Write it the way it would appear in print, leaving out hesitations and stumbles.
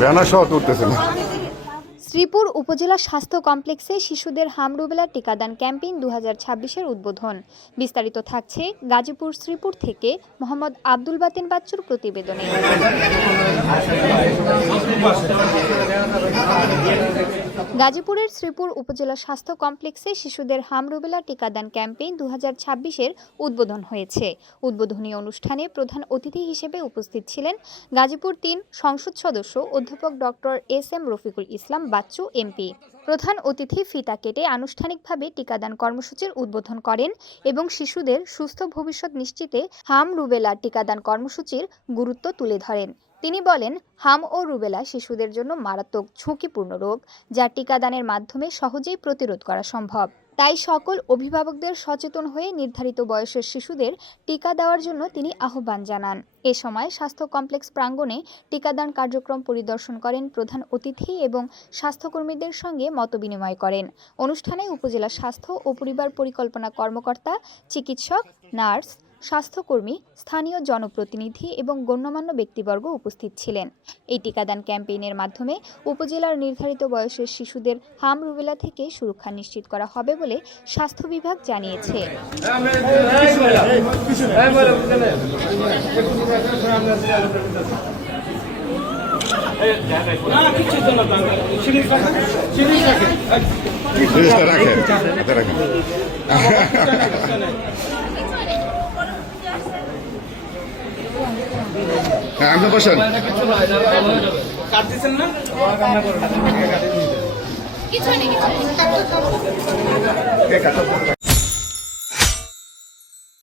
Banner সহ তুলতেছে না। শ্রীপুর উপজেলা স্বাস্থ্য কমপ্লেক্সে শিশুদের হাম রুবেলা টিকাদান ক্যাম্পেইন 2026-এর উদ্বোধন। বিস্তারিত থাকছে গাজীপুর শ্রীপুর থেকে মোহাম্মদ আব্দুল বাতেন বাচ্চুর প্রতিবেদনে। গাজীপুরের শ্রীপুর উপজেলা স্বাস্থ্য কমপ্লেক্সে শিশুদের হাম রুবেলা টিকাদান ক্যাম্পেইন 2026-এর উদ্বোধন হয়েছে। উদ্বোধনী অনুষ্ঠানে প্রধান অতিথি হিসেবে উপস্থিত ছিলেন গাজীপুর ৩ সংসদ সদস্য অধ্যাপক doctor SM. Rafiqul Islam Bachchu MP. প্রধান অতিথি ফিতা কেটে আনুষ্ঠানিকভাবে টিকাদান কর্মসূচির উদ্বোধন করেন এবং শিশুদের সুস্থ ভবিষ্যৎ নিশ্চিতে হাম রুবেলা টিকাদান কর্মসূচির গুরুত্ব তুলে ধরেন। তিনি বলেন, হাম ও রুবেলা শিশুদের জন্য মারাত্মক ঝুঁকিপূর্ণ রোগ, যা টিকাদানের মাধ্যমে সহজেই প্রতিরোধ করা সম্ভব। তাই সকল অভিভাবকদের সচেতন হয়ে নির্ধারিত বয়সের শিশুদের টিকা দেওয়ার জন্য তিনি আহ্বান জানান। এ সময় স্বাস্থ্য কমপ্লেক্স প্রাঙ্গণে টিকাদান কার্যক্রম পরিদর্শন করেন প্রধান অতিথি এবং স্বাস্থ্যকর্মীদের সঙ্গে মতবিনিময় করেন। অনুষ্ঠানে উপজেলা স্বাস্থ্য ও পরিবার পরিকল্পনা কর্মকর্তা, চিকিৎসক, নার্স, স্বাস্থ্যকর্মী, স্থানীয় জনপ্রতিনিধি এবং গণ্যমান্য ব্যক্তিবর্গ উপস্থিত ছিলেন। এই টিকাদান ক্যাম্পেইনের মাধ্যমে উপজেলার নির্ধারিত বয়সের শিশুদের হাম রুবেলা থেকে সুরক্ষা নিশ্চিত করা হবে বলে স্বাস্থ্য বিভাগ জানিয়েছে। আপনি বসেন। কিছু